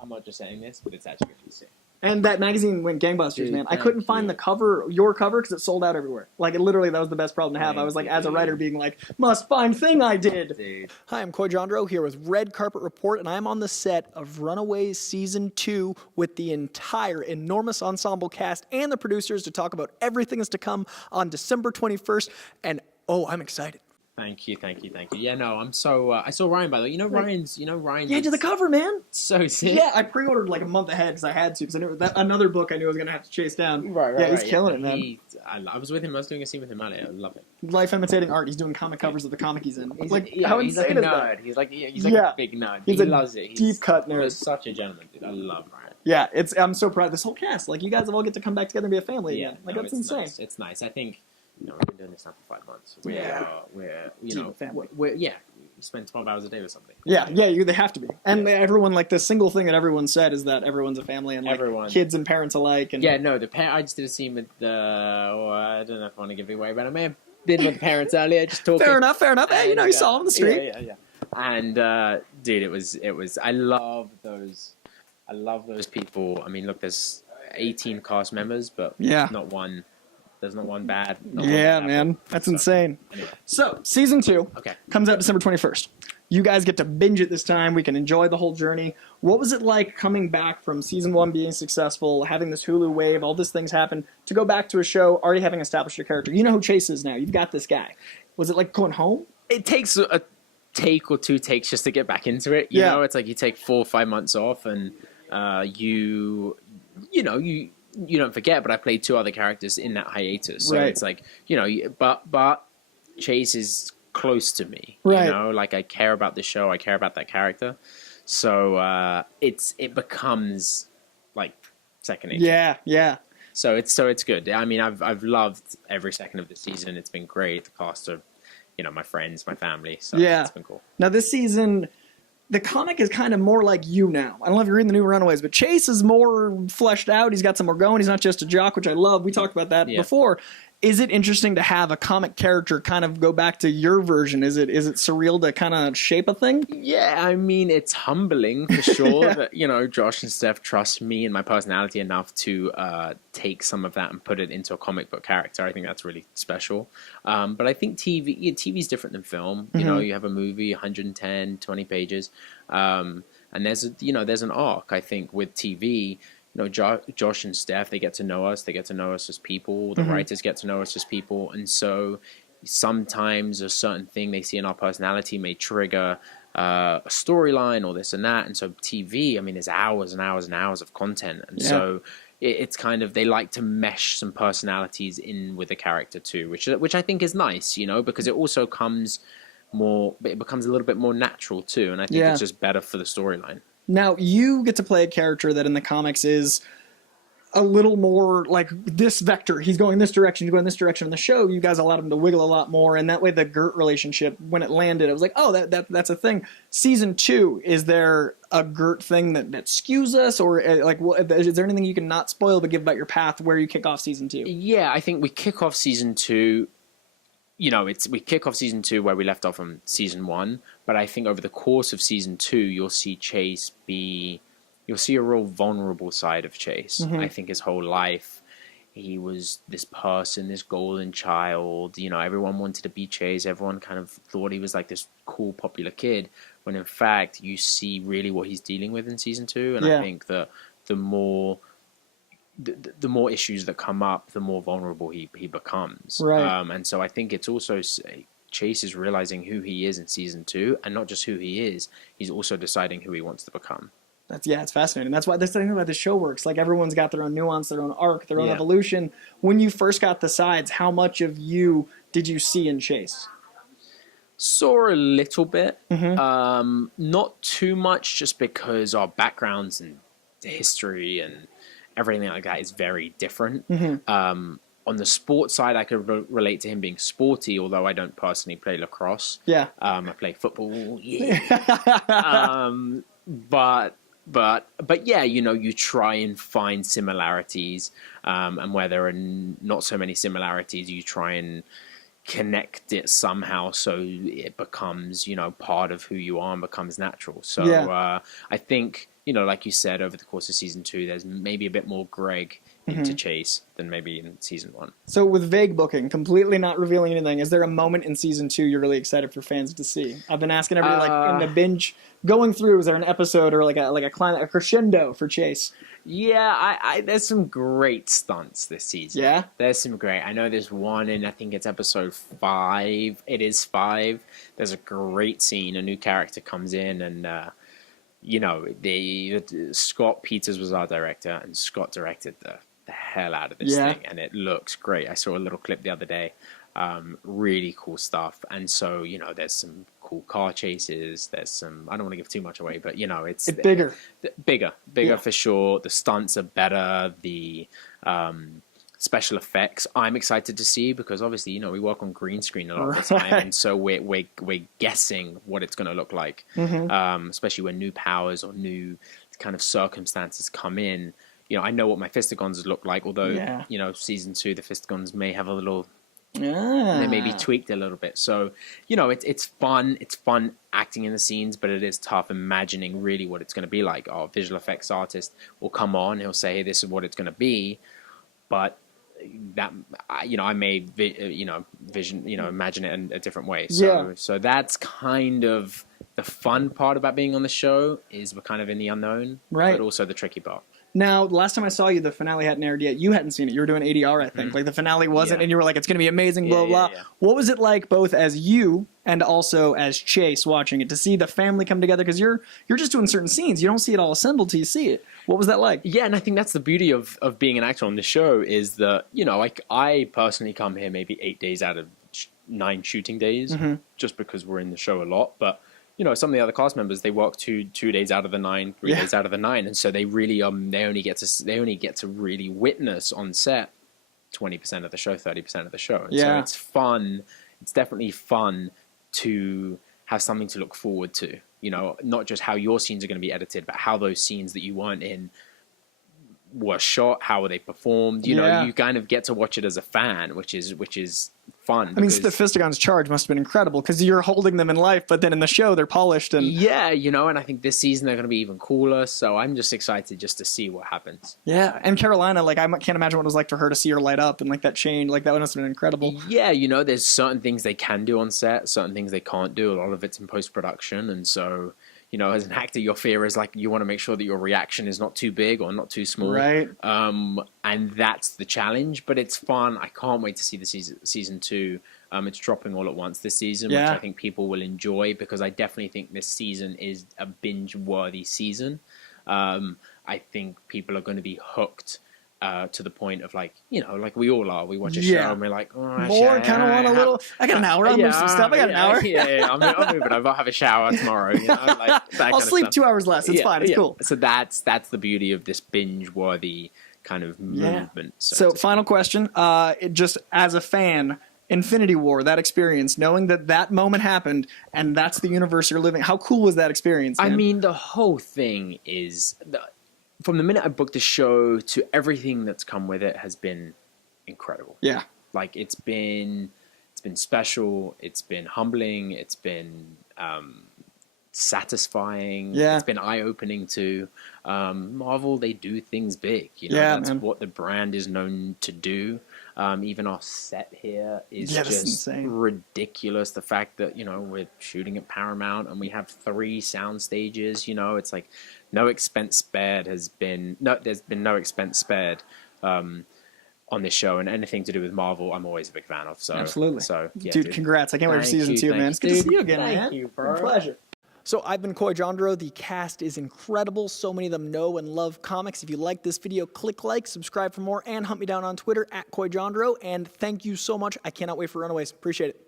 I'm not just saying this, but it's actually going to be sick. And that magazine went gangbusters, Dude, man. I couldn't find the cover, your cover, because it sold out everywhere. Like, literally, that was the best problem to have. I was like, as a writer, being like, must find thing I did. Dude. Hi, I'm Coy Jandreau here with Red Carpet Report, and I'm on the set of Runaways Season 2 with the entire enormous ensemble cast and the producers to talk about everything that's to come on December 21st. And, oh, I'm excited. Thank you. Yeah, no, I'm so... I saw Ryan, by the way. You know Ryan's... Yeah, I did the cover, man. So sick. Yeah, I pre-ordered like a month ahead because I had to, because I knew that another book I knew I was going to have to chase down. Right. Yeah, he's killing it, man. I was with him. I was doing a scene with him earlier. I love it. Life imitating art. He's doing comic covers of the comic he's in. He's like, yeah, how he's insane like a is nerd. that? He's like a big nerd. He's he a loves it. He's deep cut nerd. He's such a gentleman, dude. I love Ryan. Yeah, I'm so proud. This whole cast, like, you guys have all get to come back together and be a family again. Like, no, that's insane. Nice. It's nice. I think, we've been doing this now for 5 months. We spend 12 hours a day or something. Yeah, they have to be. And everyone, like, the single thing that everyone said is that everyone's a family and, like, kids and parents alike. And yeah, no, I just did a scene with I don't know if I want to give it away, but I may have been with the parents earlier, just talking. Fair enough. Hey, you saw them on the street. Yeah. And, dude, it was, I love those people. I mean, look, there's 18 cast members, but there's not one bad. Man. That's insane. Anyway. So, Season 2 comes out December 21st. You guys get to binge it this time. We can enjoy the whole journey. What was it like coming back from Season 1 being successful, having this Hulu wave, all these things happen, to go back to a show already having established your character? You know who Chase is now. You've got this guy. Was it like going home? It takes a take or two takes just to get back into it. You know, it's like you take 4 or 5 months off and you don't forget, but I played 2 other characters in that hiatus. So it's like, but Chase is close to me. Right. You know, like I care about the show, I care about that character. So it becomes like second nature. Yeah. So it's good. I mean, I've loved every second of the season. It's been great. The cast are, my friends, my family. So it's been cool. Now this season, the comic is kind of more like you now. I don't know if you're reading the new Runaways, but Chase is more fleshed out. He's got some more going. He's not just a jock, which I love. We talked about that before. Is it interesting to have a comic character kind of go back to your version? Is it surreal to kind of shape a thing? Yeah, I mean, it's humbling for sure that, Josh and Steph trust me and my personality enough to take some of that and put it into a comic book character. I think that's really special. But I think TV is different than film. You have a movie, 110, 20 pages. And there's an arc, I think, with TV. Josh and Steph, they get to know us. They get to know us as people. The writers get to know us as people. And so sometimes a certain thing they see in our personality may trigger a storyline or this and that. And so TV, I mean, there's hours and hours and hours of content. And so it's kind of, they like to mesh some personalities in with the character too, which I think is nice, because it also it becomes a little bit more natural too. And I think it's just better for the storyline. Now, you get to play a character that in the comics is a little more like this vector. He's going this direction, he's going this direction. In the show, you guys allowed him to wiggle a lot more, and that way the Gert relationship, when it landed, I was like, oh, that's a thing. Season 2, is there a Gert thing that skews us? Or is there anything you can not spoil but give about your path where you kick off Season 2? Yeah, I think we kick off Season 2... we kick off Season 2 where we left off from Season 1, but I think over the course of Season 2, you'll see a real vulnerable side of Chase. I think his whole life, he was this person, this golden child, everyone wanted to be Chase, everyone kind of thought he was like this cool, popular kid, when in fact, you see really what he's dealing with in Season 2, and I think that the more issues that come up, the more vulnerable he becomes. Right. And so I think it's also Chase is realizing who he is in Season 2, and not just who he is, he's also deciding who he wants to become. It's fascinating. That's why this thing about the show works. Like, everyone's got their own nuance, their own arc, their own evolution. When you first got the sides, how much of you did you see in Chase? Saw a little bit. Not too much, just because our backgrounds and history and everything like that is very different. On the sports side, I could relate to him being sporty, although I don't personally play lacrosse. I play football. But yeah, you try and find similarities, and where there are not so many similarities, you try and connect it somehow so it becomes, part of who you are and becomes natural. So I think like you said, over the course of season 2, there's maybe a bit more Gregg into Chase than maybe in season 1. So with vague booking, completely not revealing anything, is there a moment in season 2 you're really excited for fans to see? I've been asking everybody, like in the binge going through, is there an episode or like a crescendo for Chase? Yeah, there's some great stunts this season. Yeah? There's some great. I know there's one in, I think it's episode 5. It is 5. There's a great scene. A new character comes in and, Scott Peters was our director, and Scott directed the hell out of this thing, and it looks great. I saw a little clip the other day. Really cool stuff. And so, there's some cool car chases. There's some, I don't want to give too much away, but it's bigger. Bigger for sure. The stunts are better. The special effects I'm excited to see, because obviously, we work on green screen a lot of the time, and so we're guessing what it's going to look like, especially when new powers or new kind of circumstances come in. I know what my Fistigons look like, although, season 2, the Fistigons may have a little, they may be tweaked a little bit. So, it's fun. It's fun acting in the scenes, but it is tough imagining really what it's going to be like. Our visual effects artist will come on, he'll say, hey, this is what it's going to be. But that, I may, imagine it in a different way. So that's kind of the fun part about being on the show, is we're kind of in the unknown, but also the tricky part. Now, last time I saw you, the finale hadn't aired yet. You hadn't seen it. You were doing ADR, I think. Like, the finale wasn't, and you were like, it's going to be amazing, blah, blah. What was it like, both as you and also as Chase, watching it, to see the family come together? Because you're just doing certain scenes. You don't see it all assembled till you see it. What was that like? Yeah, and I think that's the beauty of being an actor on the show, is that, I personally come here maybe 8 days out of 9 shooting days, just because we're in the show a lot. But some of the other cast members, they work 2 days out of the 9, 3 days out of the 9, and so they really they only get to really witness on set 20% of the show, 30% of the show. And so it's fun. It's definitely fun to have something to look forward to. Not just how your scenes are going to be edited, but how those scenes that you weren't in were shot, how were they performed. You kind of get to watch it as a fan, which is fun. I mean, the Fistigon's charge must have been incredible, because you're holding them in life, but then in the show they're polished. And and I think this season they're going to be even cooler, so I'm just excited just to see what happens. Yeah, and Carolina, like, I can't imagine what it was like for her to see her light up, and like that change, like that must have been incredible. Yeah, there's certain things they can do on set, certain things they can't do. A lot of it's in post-production, and so as an actor, your fear is like, you want to make sure that your reaction is not too big or not too small. Right. And that's the challenge, but it's fun. I can't wait to see the season 2. It's dropping all at once this season, which I think people will enjoy, because I definitely think this season is a binge-worthy season. I think people are going to be hooked to the point of, like, like we all are. We watch a show and we're like, oh, more, kind of want a little. I got an hour. I'll move some stuff. I got an hour. I'll move it. I'll have a shower tomorrow. I'll sleep 2 hours less. It's fine. It's cool. So that's the beauty of this binge-worthy kind of movement. So final question. Just as a fan, Infinity War, that experience, knowing that moment happened and that's the universe you're living. How cool was that experience, man? I mean, the whole thing is, from the minute I booked the show to everything that's come with it, has been incredible. Yeah. Like, it's been special. It's been humbling. It's been satisfying. Yeah. It's been eye-opening too. Marvel, they do things big. That's what the brand is known to do. Even our set here is just ridiculous. The fact that, we're shooting at Paramount and we have 3 sound stages, it's like no expense spared there's been no expense spared on this show, and anything to do with Marvel, I'm always a big fan of. So absolutely. So yeah, dude, congrats. I can't wait for season 2, man. It's good to see you again, man. Thank you, bro. It's a pleasure. So I've been Coy Jandreau. The cast is incredible. So many of them know and love comics. If you like this video, click like, subscribe for more, and hunt me down on Twitter @Coy Jandreau. And thank you so much. I cannot wait for Runaways. Appreciate it.